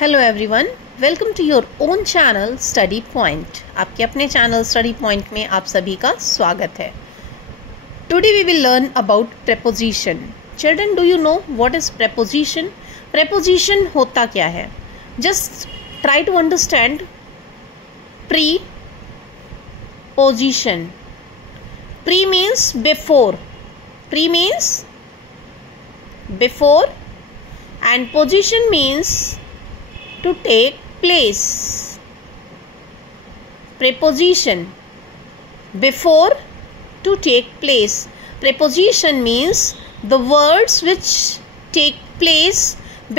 Hello everyone, welcome to your own channel study point. आपके अपने channel study point में आप सभी का स्वागत है। Today we will learn about preposition. Children, do you know what is preposition? Preposition होता क्या है? Just try to understand pre position. Pre means before, pre means before, and position means to take place. Preposition before, to take place. Preposition means the words which take place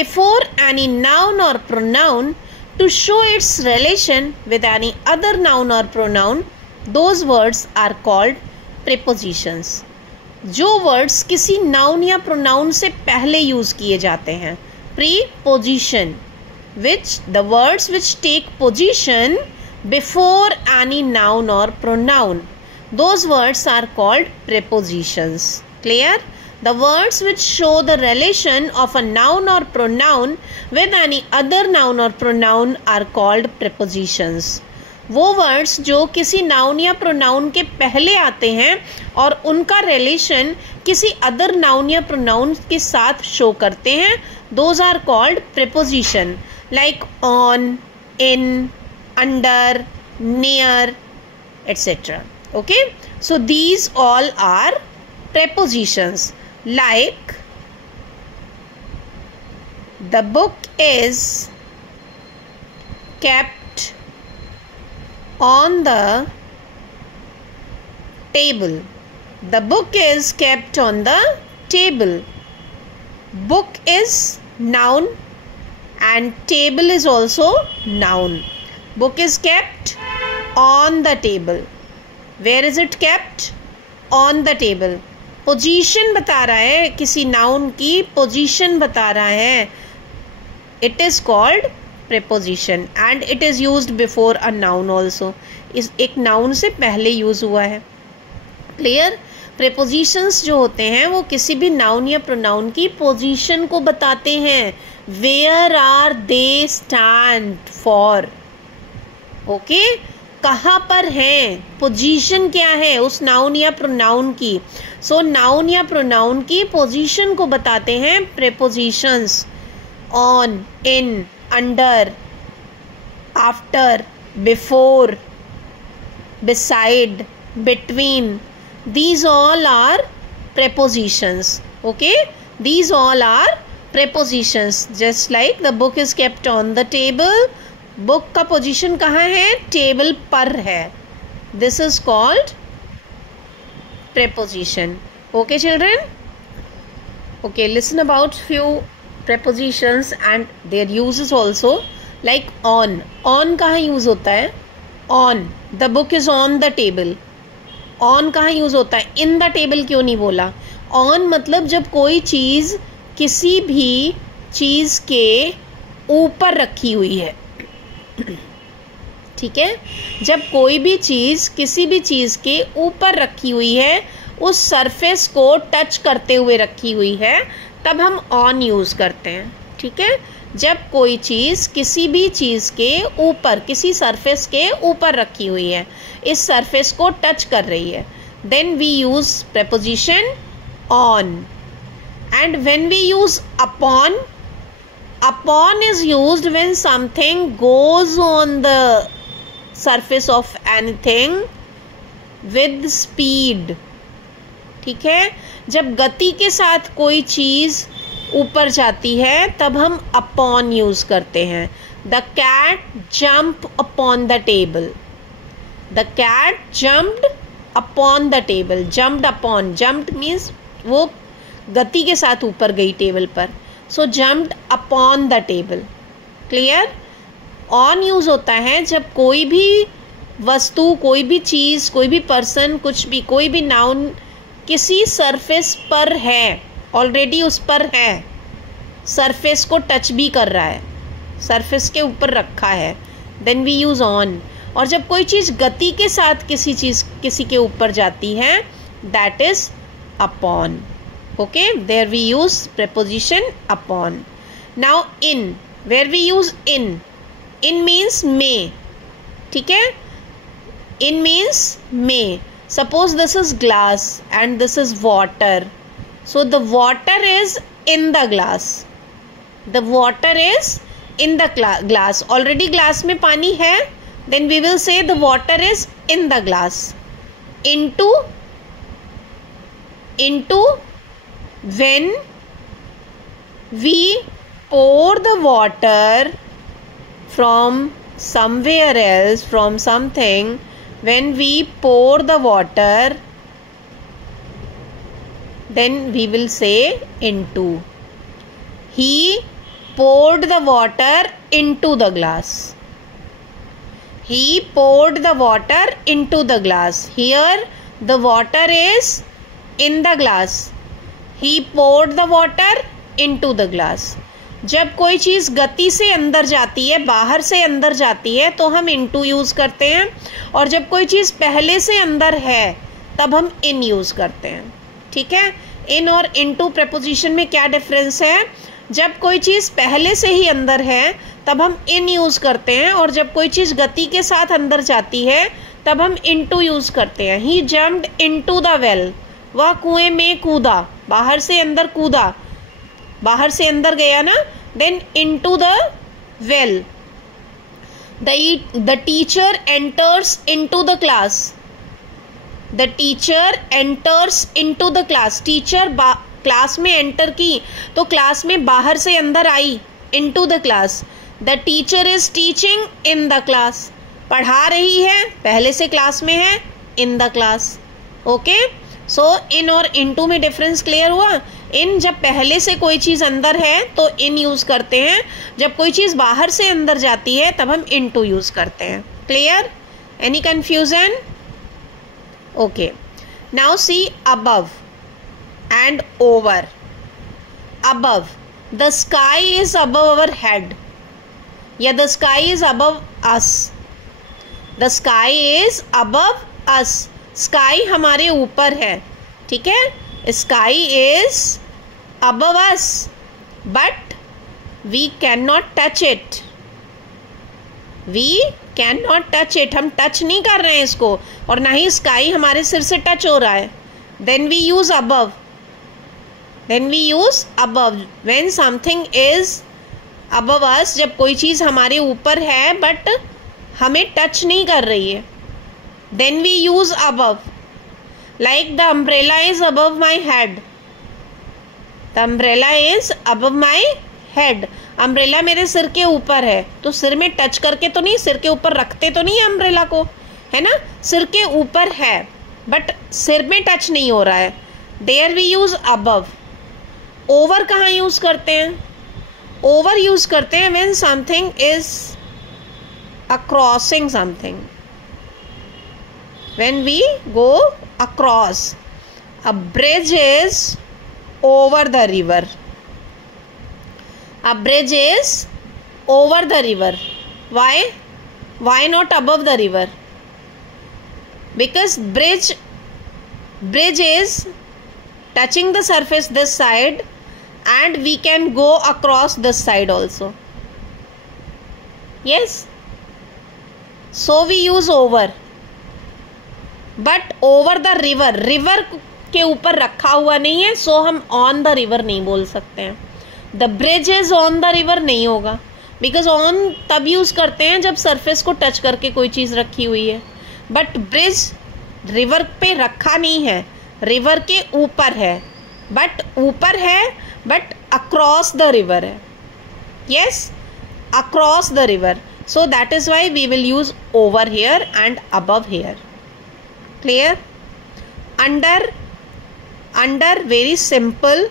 before any noun or pronoun to show its relation with any other noun or pronoun. Those words are called prepositions. जो words किसी noun या pronoun से पहले use किए जाते हैं, preposition, which the words which take position before any noun और pronoun, those words are called prepositions. Clear? The words which show the relation of a noun और pronoun with any other noun और pronoun are called prepositions. वो words जो किसी noun या pronoun के पहले आते हैं और उनका रिलेशन किसी अदर नाउन या प्रोनाउन के साथ शो करते हैं, those are called preposition, like on, in, under, near, etcetera. Okay, so these all are prepositions. Like the book is kept on the table. The book is kept on the table. Book is noun and table is also noun. Book is kept on the table. Where is it kept? On the table. Position बता रहा है, किसी noun की position बता रहा है. It is called preposition and it is used before a noun also. इस एक noun से पहले यूज हुआ है। क्लियर? prepositions जो होते हैं वो किसी भी noun या pronoun की position को बताते हैं। where are they stand for? Okay, कहाँ पर हैं, position क्या है उस noun या pronoun की। so noun या pronoun की position को बताते हैं prepositions। on, in, under, after, before, beside, between, these all are prepositions. Okay, these all are prepositions. Just like the book is kept on the table, book का position कहाँ है? table पर है। This is called preposition. Okay children? Okay, listen about few prepositions and their uses also. Like on. On कहाँ use होता है? on. the book is on the table. on कहाँ use होता है? in the table क्यों नहीं बोला? on मतलब जब कोई चीज किसी भी चीज के ऊपर रखी हुई है। ठीक है, जब कोई भी चीज किसी भी चीज के ऊपर रखी हुई है, उस सरफेस को टच करते हुए रखी हुई है, तब हम ऑन यूज़ करते हैं। ठीक है, जब कोई चीज़ किसी भी चीज़ के ऊपर, किसी सरफेस के ऊपर रखी हुई है, इस सरफेस को टच कर रही है, then we use preposition on. And when we use upon, upon is used when something goes on the surface of anything with speed. ठीक है, जब गति के साथ कोई चीज़ ऊपर जाती है तब हम अपॉन यूज़ करते हैं। The cat jump upon the table. The cat jumped upon the table. Jumped upon, jumped means वो गति के साथ ऊपर गई टेबल पर। So jumped upon the table. Clear? On use होता है जब कोई भी वस्तु, कोई भी चीज़, कोई भी पर्सन, कुछ भी, कोई भी नाउन किसी सरफेस पर है, ऑलरेडी उस पर है, सरफेस को टच भी कर रहा है, सरफेस के ऊपर रखा है, देन वी यूज़ ऑन। और जब कोई चीज़ गति के साथ किसी के ऊपर जाती है, that is upon. Okay, there we use preposition upon. Now in, where we use in, in means में, ठीक है, इन मीन्स में. Suppose this is glass and this is water, so the water is in the glass, the water is in the glass. Already glass में पानी है, then we will say the water is in the glass. into when we pour the water from somewhere else, from something, when we pour the water, then we will say into. He poured the water into the glass. He poured the water into the glass. Here the water is in the glass. He poured the water into the glass. जब कोई चीज़ गति से अंदर जाती है, बाहर से अंदर जाती है, तो हम into यूज़ करते हैं, और जब कोई चीज़ पहले से अंदर है तब हम in यूज़ करते हैं. ठीक है, in और into preposition में क्या डिफरेंस है? जब कोई चीज़ पहले से ही अंदर है तब हम इन यूज़ करते हैं, और जब कोई चीज़ गति के साथ अंदर जाती है तब हम इनटू यूज़ करते हैं. ही जम्प्ड इनटू द वेल, वह कुएं में कूदा, बाहर से अंदर कूदा, बाहर से अंदर गया ना, then into the well. The teacher enters into the class, the teacher enters into the class. Teacher class में एंटर की तो क्लास में बाहर से अंदर आई, into the class. The teacher is teaching in the class, पढ़ा रही है, पहले से क्लास में है, in the class. Okay, so in और इनटू में डिफरेंस क्लियर हुआ. इन जब पहले से कोई चीज़ अंदर है तो इन यूज़ करते हैं, जब कोई चीज़ बाहर से अंदर जाती है तब हम इनटू यूज़ करते हैं. Clear? Any confusion? Okay, now see above and over. Above, the sky is above our head, या the sky is above us. The sky is above us. Sky हमारे ऊपर है, ठीक है, sky is above us, but we cannot touch it. We cannot touch it. हम touch नहीं कर रहे हैं इसको, और ना ही sky हमारे सिर से टच हो रहा है. Then we use above. Then we use above when something is above us. जब कोई चीज़ हमारे ऊपर है बट हमें टच नहीं कर रही है, then we use above. Like the umbrella is above my head. The umbrella is above my head. Umbrella मेरे सिर के ऊपर है, तो सिर में टच करके तो नहीं, सिर के ऊपर रखते तो नहीं अम्ब्रेला को, है ना, सिर के ऊपर है बट सिर में टच नहीं हो रहा है. There we use above. Over कहाँ यूज़ करते हैं? ओवर यूज़ करते हैं when something is crossing something. When we go across. A bridge is over the river. A bridge is over the river. Why? Why not above the river? Because bridge is touching the surface this side, and we can go across this side also. Yes, so we use over. But over the river, river के ऊपर रखा हुआ नहीं है, so हम on the river नहीं बोल सकते हैं. The bridge is on the river नहीं होगा, because on तब यूज करते हैं जब सरफेस को टच करके कोई चीज़ रखी हुई है. बट ब्रिज रिवर पे रखा नहीं है, रिवर के ऊपर है, बट ऊपर है बट अक्रॉस द रिवर है. Yes, across the river. So that is why we will use over here and above here. Clear? Under, under very simple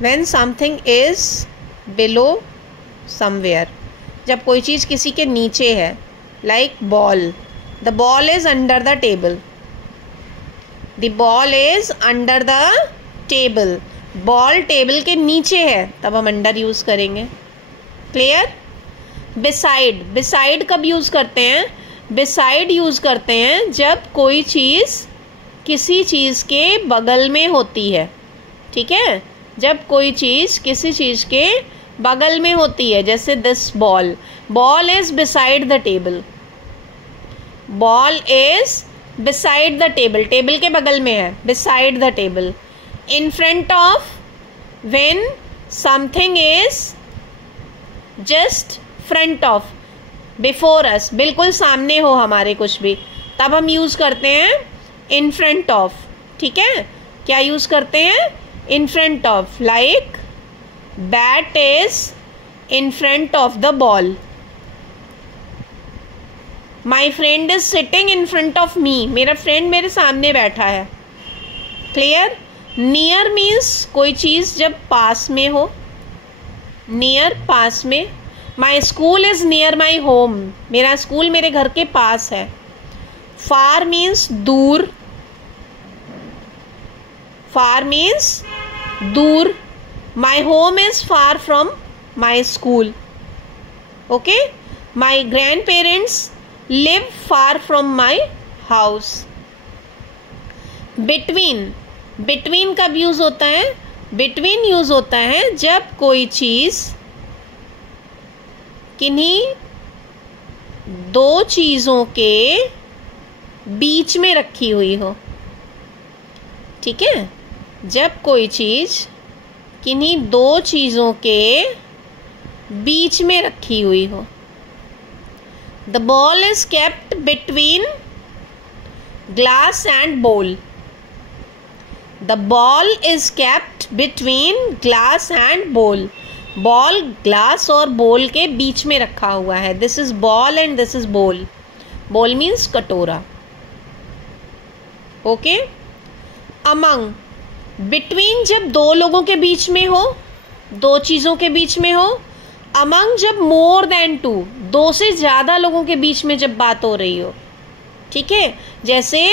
when something is below somewhere. जब कोई चीज़ किसी के नीचे है, like ball, the ball is under the table. The ball is under the table. Ball table के नीचे है, तब हम अंडर यूज करेंगे. क्लियर? बिसाइड, बिसाइड कब यूज करते हैं? बिसाइड यूज करते हैं जब कोई चीज़ किसी चीज़ के बगल में होती है. ठीक है, जब कोई चीज़ किसी चीज़ के बगल में होती है, जैसे this ball, ball is beside the table, ball is beside the table, table के बगल में है, beside the table. In front of, when something is just front of, before us, बिल्कुल सामने हो हमारे कुछ भी, तब हम यूज करते हैं इन फ्रंट ऑफ। ठीक है, क्या यूज करते हैं? In front of, like bat is in front of the ball, my friend is sitting in front of me, मेरा फ्रेंड मेरे सामने बैठा है। क्लियर? नियर मीन्स कोई चीज जब पास में हो, नियर पास में। My school is near my home, मेरा स्कूल मेरे घर के पास है। फार मीन्स दूर, फार मीन्स दूर, my home is far from my school. Okay, my grand parents live far from my house. Between, between कब यूज होता है? बिटवीन यूज होता है जब कोई चीज किन्हीं दो चीजों के बीच में रखी हुई हो। ठीक है, जब कोई चीज किन्हीं दो चीजों के बीच में रखी हुई हो। The ball is kept between glass and bowl. The ball is kept between glass and bowl. Ball glass और बोल के बीच में रखा हुआ है। This is ball and this is बोल। बोल मीन्स कटोरा। ओके, अमंग, बिटवीन जब दो लोगों के बीच में हो, दो चीजों के बीच में हो। अमंग जब मोर देन टू, दो से ज्यादा लोगों के बीच में जब बात हो रही हो। ठीक है, जैसे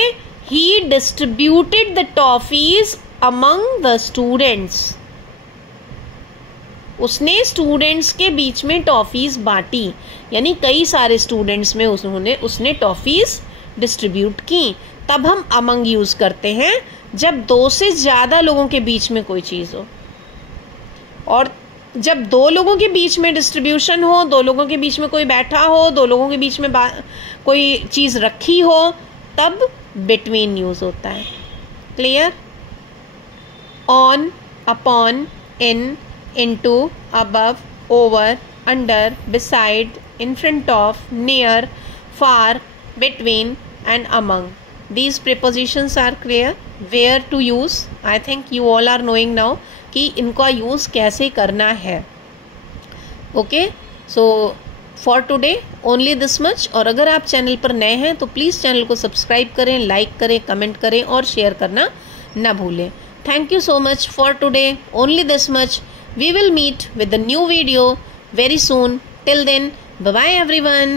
ही distributed the toffees among the students, उसने स्टूडेंट्स के बीच में टॉफीज बांटी, यानी कई सारे स्टूडेंट्स में उसने टॉफीज डिस्ट्रीब्यूट की। तब हम अमंग यूज करते हैं जब दो से ज्यादा लोगों के बीच में कोई चीज हो। और जब दो लोगों के बीच में डिस्ट्रीब्यूशन हो, दो लोगों के बीच में कोई बैठा हो, दो लोगों के बीच में कोई चीज रखी हो, तब बिटवीन यूज होता है। Clear? On, upon, in, into, above, over, under, beside, in front of, near, far, between and among. These prepositions are clear. Where to use? I think you all are knowing now कि इनका use कैसे करना है। Okay, so for today only this much. और अगर आप channel पर नए हैं तो प्लीज़ चैनल को सब्सक्राइब करें, लाइक करें, कमेंट करें और शेयर करना ना भूलें। Thank you so much for today. Only this much. We will meet with a new video very soon. Till then, bye bye everyone.